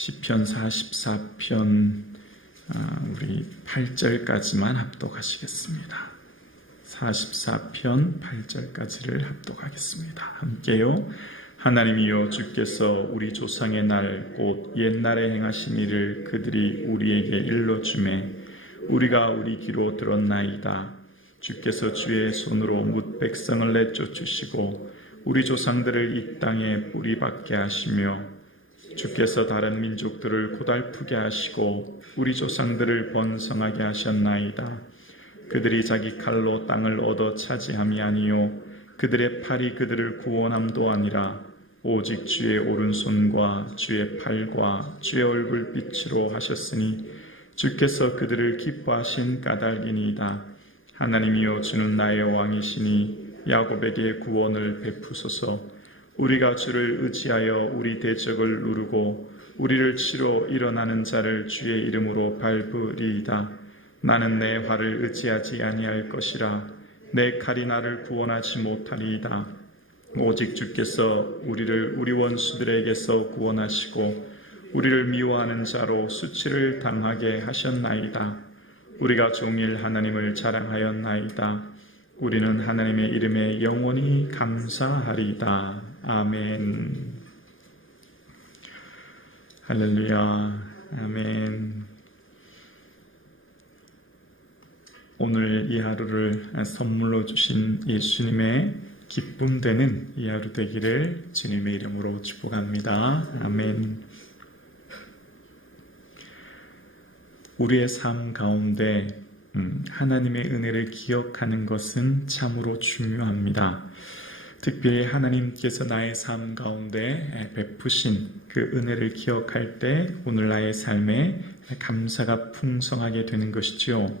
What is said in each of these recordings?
시편 44편 우리 8절까지만 합독하시겠습니다. 44편 8절까지를 합독하겠습니다. 함께요. 하나님이여, 주께서 우리 조상의 날 곧 옛날에 행하신 일을 그들이 우리에게 일러주매 우리가 우리 귀로 들었나이다. 주께서 주의 손으로 뭇 백성을 내쫓으시고 우리 조상들을 이 땅에 뿌리박게 하시며 주께서 다른 민족들을 고달프게 하시고 우리 조상들을 번성하게 하셨나이다. 그들이 자기 칼로 땅을 얻어 차지함이 아니요 그들의 팔이 그들을 구원함도 아니라 오직 주의 오른손과 주의 팔과 주의 얼굴빛으로 하셨으니 주께서 그들을 기뻐하신 까닭이니이다. 하나님이여, 주는 나의 왕이시니 야곱에게 구원을 베푸소서. 우리가 주를 의지하여 우리 대적을 누르고 우리를 치러 일어나는 자를 주의 이름으로 밟으리이다. 나는 내 활을 의지하지 아니할 것이라. 내 칼이 나를 구원하지 못하리이다. 오직 주께서 우리를 우리 원수들에게서 구원하시고 우리를 미워하는 자로 수치를 당하게 하셨나이다. 우리가 종일 하나님을 자랑하였나이다. 우리는 하나님의 이름에 영원히 감사하리이다. 아멘. 할렐루야. 아멘. 오늘 이 하루를 선물로 주신 예수님의 기쁨 되는 이 하루 되기를 주님의 이름으로 축복합니다. 아멘. 우리의 삶 가운데 하나님의 은혜를 기억하는 것은 참으로 중요합니다. 특별히 하나님께서 나의 삶 가운데 베푸신 그 은혜를 기억할 때 오늘 나의 삶에 감사가 풍성하게 되는 것이죠.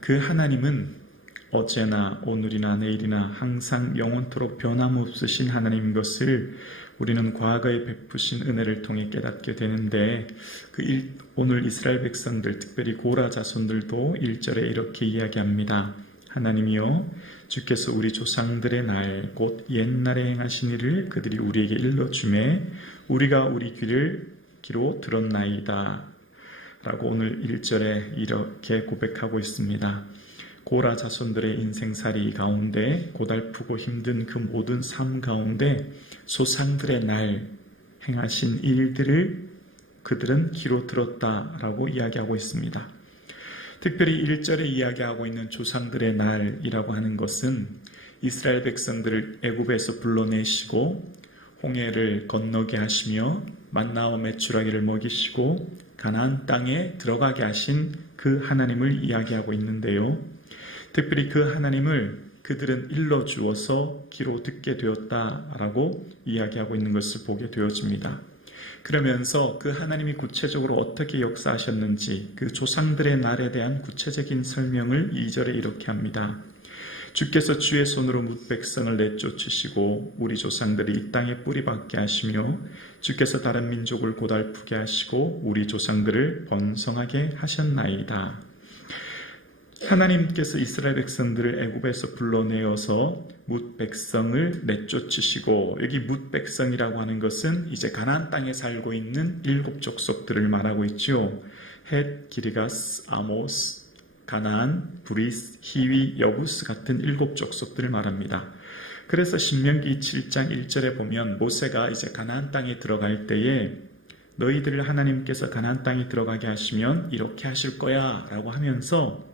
그 하나님은 어제나 오늘이나 내일이나 항상 영원토록 변함없으신 하나님인 것을 우리는 과거에 베푸신 은혜를 통해 깨닫게 되는데 오늘 이스라엘 백성들, 특별히 고라 자손들도 1절에 이렇게 이야기합니다. 하나님이여, 주께서 우리 조상들의 날 곧 옛날에 행하신 일을 그들이 우리에게 일러주매 우리가 우리 귀로 들었나이다 라고 오늘 1절에 이렇게 고백하고 있습니다. 고라 자손들의 인생살이 가운데 고달프고 힘든 그 모든 삶 가운데 조상들의 날 행하신 일들을 그들은 귀로 들었다라고 이야기하고 있습니다. 특별히 1절에 이야기하고 있는 조상들의 날이라고 하는 것은 이스라엘 백성들을 애굽에서 불러내시고 홍해를 건너게 하시며 만나와 메추라기를 먹이시고 가나안 땅에 들어가게 하신 그 하나님을 이야기하고 있는데요. 특별히 그 하나님을 그들은 일러주어서 귀로 듣게 되었다라고 이야기하고 있는 것을 보게 되어집니다. 그러면서 그 하나님이 구체적으로 어떻게 역사하셨는지 그 조상들의 날에 대한 구체적인 설명을 2절에 이렇게 합니다. 주께서 주의 손으로 뭇 백성을 내쫓으시고 우리 조상들이 이 땅에 뿌리박게 하시며 주께서 다른 민족을 고달프게 하시고 우리 조상들을 번성하게 하셨나이다. 하나님께서 이스라엘 백성들을 애굽에서 불러내어서 뭇 백성을 내쫓으시고, 여기 뭇 백성이라고 하는 것은 이제 가나안 땅에 살고 있는 7 족속들을 말하고 있죠. 헷, 기르가스, 아모스, 가나안, 브리스, 히위, 여부스 같은 7 족속들을 말합니다. 그래서 신명기 7장 1절에 보면 모세가 이제 가나안 땅에 들어갈 때에 너희들을 하나님께서 가나안 땅에 들어가게 하시면 이렇게 하실 거야 라고 하면서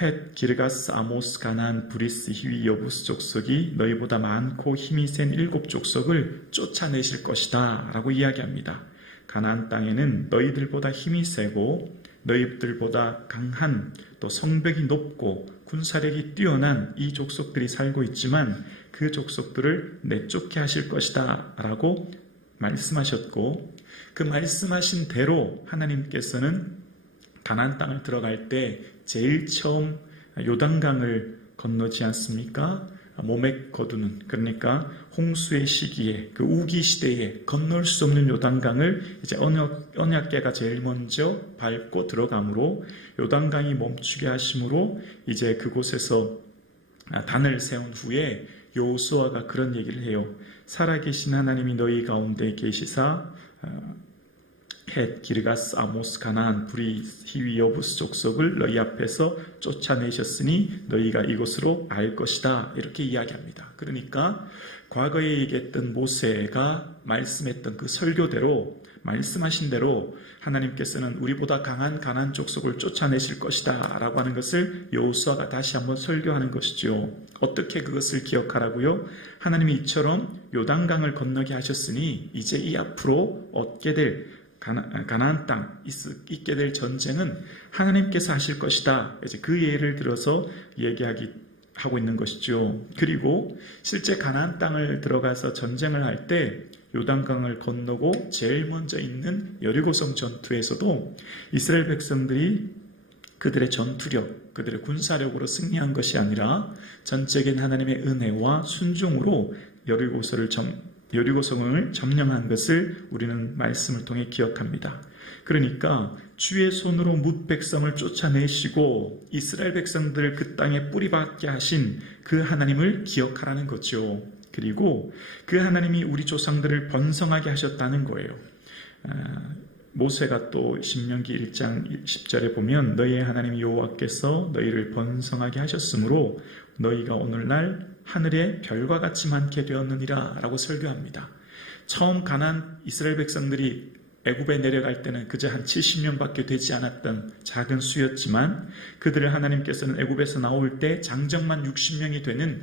헷, 기르가스, 아모스, 가나안, 브리스, 히위, 여부스 족속이 너희보다 많고 힘이 센 7 족속을 쫓아내실 것이다 라고 이야기합니다. 가나안 땅에는 너희들보다 힘이 세고 너희들보다 강한, 또 성벽이 높고 군사력이 뛰어난 이 족속들이 살고 있지만 그 족속들을 내쫓게 하실 것이다 라고 말씀하셨고, 그 말씀하신 대로 하나님께서는 가나안 땅을 들어갈 때 제일 처음 요단강을 건너지 않습니까? 모맥 거두는, 그러니까 홍수의 시기에, 그 우기 시대에 건널 수 없는 요단강을 이제 언약궤가 제일 먼저 밟고 들어가므로 요단강이 멈추게 하심으로 이제 그곳에서 단을 세운 후에 여호수아가 그런 얘기를 해요. 살아계신 하나님이 너희 가운데 계시사 헷, 기르가스, 아모스, 가나안, 브리, 히위, 여부스 족속을 너희 앞에서 쫓아내셨으니 너희가 이곳으로 알 것이다. 이렇게 이야기합니다. 그러니까 과거에 얘기했던 모세가 말씀했던 그 설교대로 말씀하신 대로 하나님께서는 우리보다 강한 가나안 족속을 쫓아내실 것이다 라고 하는 것을 여호수아가 다시 한번 설교하는 것이죠. 어떻게 그것을 기억하라고요? 하나님이 이처럼 요단강을 건너게 하셨으니 이제 이 앞으로 얻게 될 가나안 땅 있게 될 전쟁은 하나님께서 하실 것이다. 이제 그 예를 들어서 하고 있는 것이죠. 그리고 실제 가나안 땅을 들어가서 전쟁을 할 때 요단강을 건너고 제일 먼저 있는 여리고성 전투에서도 이스라엘 백성들이 그들의 전투력, 그들의 군사력으로 승리한 것이 아니라 전적인 하나님의 은혜와 순종으로 여리고성을 점령한 것을 우리는 말씀을 통해 기억합니다. 그러니까 주의 손으로 뭇 백성을 쫓아내시고 이스라엘 백성들을 그 땅에 뿌리박게 하신 그 하나님을 기억하라는 거죠. 그리고 그 하나님이 우리 조상들을 번성하게 하셨다는 거예요. 모세가 또 신명기 1장 10절에 보면 너희의 하나님 여호와께서 너희를 번성하게 하셨으므로 너희가 오늘날 하늘의 별과 같이 많게 되었느니라 라고 설교합니다. 처음 가나안 이스라엘 백성들이 애굽에 내려갈 때는 그저 한 70명밖에 되지 않았던 작은 수였지만 그들을 하나님께서는 애굽에서 나올 때 장정만 60명이 되는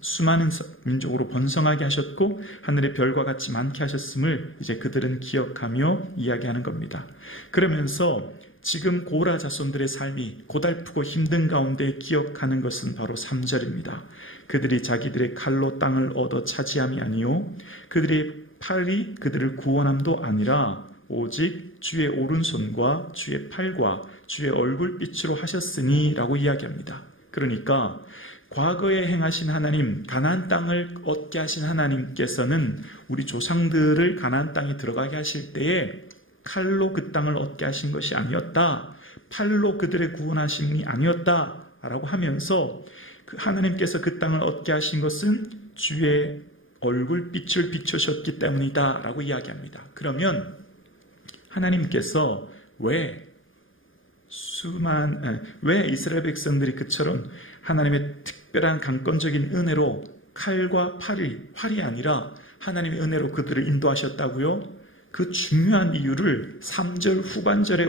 수많은 민족으로 번성하게 하셨고 하늘의 별과 같이 많게 하셨음을 이제 그들은 기억하며 이야기하는 겁니다. 그러면서 지금 고라 자손들의 삶이 고달프고 힘든 가운데 기억하는 것은 바로 3절입니다. 그들이 자기들의 칼로 땅을 얻어 차지함이 아니요 그들의 팔이 그들을 구원함도 아니라 오직 주의 오른손과 주의 팔과 주의 얼굴빛으로 하셨으니 라고 이야기합니다. 그러니까 과거에 행하신 하나님, 가나안 땅을 얻게 하신 하나님께서는 우리 조상들을 가나안 땅에 들어가게 하실 때에 칼로 그 땅을 얻게 하신 것이 아니었다. 팔로 그들의 구원하심이 아니었다. 라고 하면서 하나님께서 그 땅을 얻게 하신 것은 주의 얼굴빛을 비추셨기 때문이다 라고 이야기합니다. 그러면 하나님께서 왜 이스라엘 백성들이 그처럼 하나님의 특별한 강권적인 은혜로 칼과 활이 아니라 하나님의 은혜로 그들을 인도하셨다고요? 그 중요한 이유를 3절 후반절에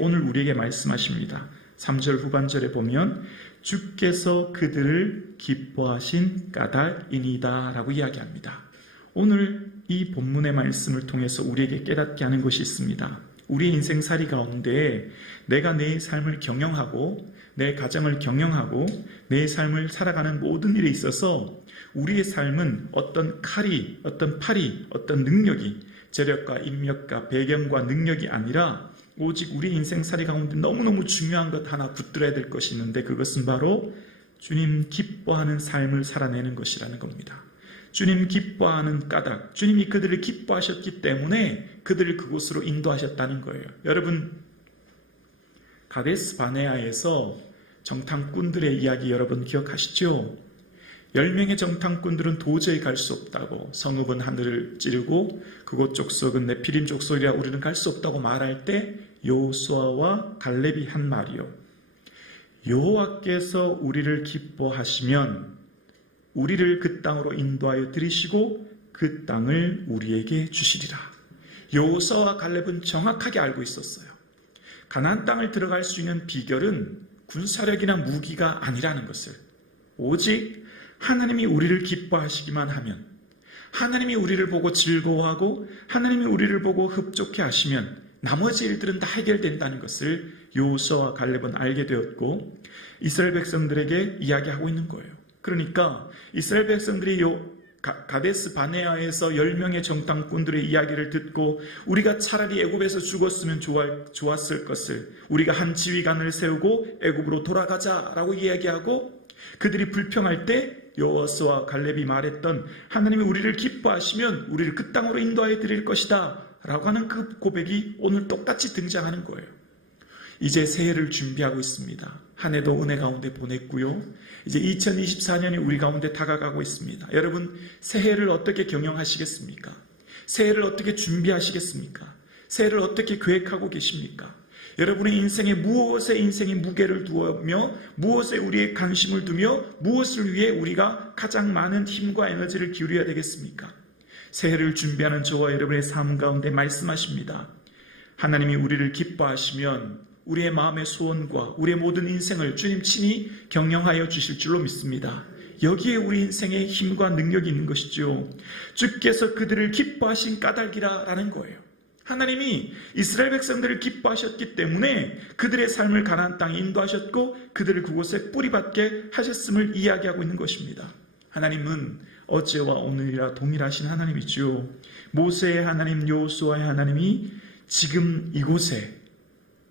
오늘 우리에게 말씀하십니다. 3절 후반절에 보면 주께서 그들을 기뻐하신 까닭이니이다 라고 이야기합니다. 오늘 이 본문의 말씀을 통해서 우리에게 깨닫게 하는 것이 있습니다. 우리 인생살이 가운데 내가 내 삶을 경영하고 내 가정을 경영하고 내 삶을 살아가는 모든 일에 있어서 우리의 삶은 어떤 칼이, 어떤 팔이, 어떤 능력이 재력과 인력과 배경과 능력이 아니라 오직 우리 인생살이 가운데 너무너무 중요한 것 하나 붙들어야 될 것이 있는데 그것은 바로 주님 기뻐하는 삶을 살아내는 것이라는 겁니다. 주님 기뻐하는 까닭, 주님이 그들을 기뻐하셨기 때문에 그들을 그곳으로 인도하셨다는 거예요. 여러분, 가데스 바네아에서 정탐꾼들의 이야기 여러분 기억하시죠? 10명의 정탐꾼들은 도저히 갈 수 없다고, 성읍은 하늘을 찌르고 그곳 족속은 네피림 족속이라 우리는 갈 수 없다고 말할 때 여호수아와 갈렙이 한 말이요. 여호와께서 우리를 기뻐하시면 우리를 그 땅으로 인도하여 들이시고 그 땅을 우리에게 주시리라. 여호수아와 갈렙은 정확하게 알고 있었어요. 가나안 땅을 들어갈 수 있는 비결은 군사력이나 무기가 아니라는 것을, 오직 하나님이 우리를 기뻐하시기만 하면, 하나님이 우리를 보고 즐거워하고 하나님이 우리를 보고 흡족해 하시면 나머지 일들은 다 해결된다는 것을 여호수아와 갈렙은 알게 되었고 이스라엘 백성들에게 이야기하고 있는 거예요. 그러니까 이스라엘 백성들이 가데스 바네아에서 10명의 정탐꾼들의 이야기를 듣고 우리가 차라리 애굽에서 죽었으면 좋았을 것을, 우리가 한 지휘관을 세우고 애굽으로 돌아가자라고 이야기하고 그들이 불평할 때 여호수아와 갈렙이 말했던 하나님이 우리를 기뻐하시면 우리를 그 땅으로 인도하여 드릴 것이다 라고 하는 그 고백이 오늘 똑같이 등장하는 거예요. 이제 새해를 준비하고 있습니다. 한 해도 은혜 가운데 보냈고요. 이제 2024년이 우리 가운데 다가가고 있습니다. 여러분, 새해를 어떻게 경영하시겠습니까? 새해를 어떻게 준비하시겠습니까? 새해를 어떻게 계획하고 계십니까? 여러분의 인생에 무엇에 인생의 무게를 두며 무엇에 우리의 관심을 두며 무엇을 위해 우리가 가장 많은 힘과 에너지를 기울여야 되겠습니까? 새해를 준비하는 저와 여러분의 삶 가운데 말씀하십니다. 하나님이 우리를 기뻐하시면 우리의 마음의 소원과 우리의 모든 인생을 주님 친히 경영하여 주실 줄로 믿습니다. 여기에 우리 인생의 힘과 능력이 있는 것이죠. 주께서 그들을 기뻐하신 까닭이라 라는 거예요. 하나님이 이스라엘 백성들을 기뻐하셨기 때문에 그들의 삶을 가나안 땅에 인도하셨고 그들을 그곳에 뿌리박게 하셨음을 이야기하고 있는 것입니다. 하나님은 어제와 오늘이라 동일하신 하나님이죠. 모세의 하나님, 여호수아의 하나님이 지금 이곳에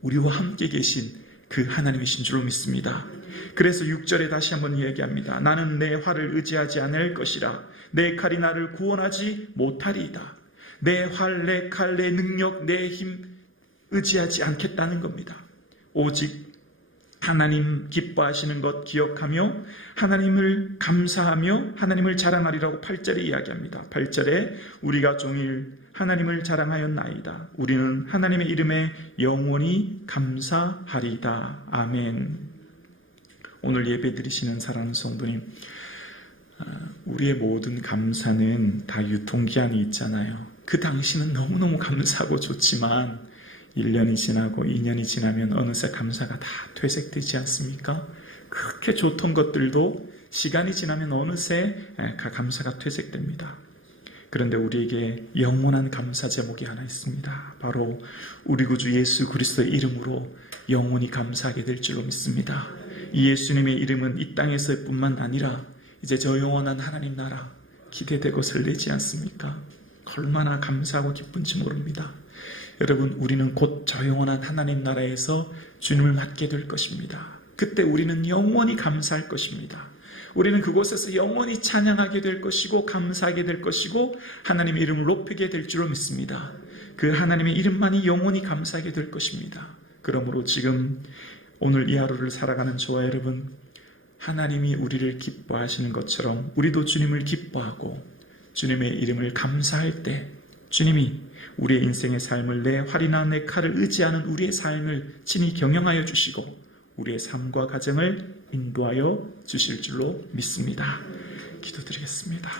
우리와 함께 계신 그 하나님이신 줄로 믿습니다. 그래서 6절에 다시 한번 이야기합니다. 나는 내 활을 의지하지 않을 것이라. 내 칼이 나를 구원하지 못하리이다. 내 활, 내 칼, 내 능력, 내 힘 의지하지 않겠다는 겁니다. 오직 하나님 기뻐하시는 것 기억하며 하나님을 감사하며 하나님을 자랑하리라고 8절에 이야기합니다. 8절에 우리가 종일 하나님을 자랑하였나이다. 우리는 하나님의 이름에 영원히 감사하리이다. 아멘. 오늘 예배 드리시는 사랑하는 성도님, 우리의 모든 감사는 다 유통기한이 있잖아요. 그 당시는 너무너무 감사하고 좋지만 1년이 지나고 2년이 지나면 어느새 감사가 다 퇴색되지 않습니까? 그렇게 좋던 것들도 시간이 지나면 어느새 감사가 퇴색됩니다. 그런데 우리에게 영원한 감사 제목이 하나 있습니다. 바로 우리 구주 예수 그리스도의 이름으로 영원히 감사하게 될 줄로 믿습니다. 이 예수님의 이름은 이 땅에서의 뿐만 아니라 이제 저 영원한 하나님 나라 기대되고 설레지 않습니까? 얼마나 감사하고 기쁜지 모릅니다. 여러분, 우리는 곧 저 영원한 하나님 나라에서 주님을 맞게 될 것입니다. 그때 우리는 영원히 감사할 것입니다. 우리는 그곳에서 영원히 찬양하게 될 것이고 감사하게 될 것이고 하나님의 이름을 높이게 될 줄로 믿습니다. 그 하나님의 이름만이 영원히 감사하게 될 것입니다. 그러므로 지금 오늘 이 하루를 살아가는 저와 여러분, 하나님이 우리를 기뻐하시는 것처럼 우리도 주님을 기뻐하고 주님의 이름을 감사할 때 주님이 우리의 인생의 삶을 내 활이나 내 칼을 의지하는 우리의 삶을 친히 경영하여 주시고 우리의 삶과 가정을 인도하여 주실 줄로 믿습니다. 기도드리겠습니다.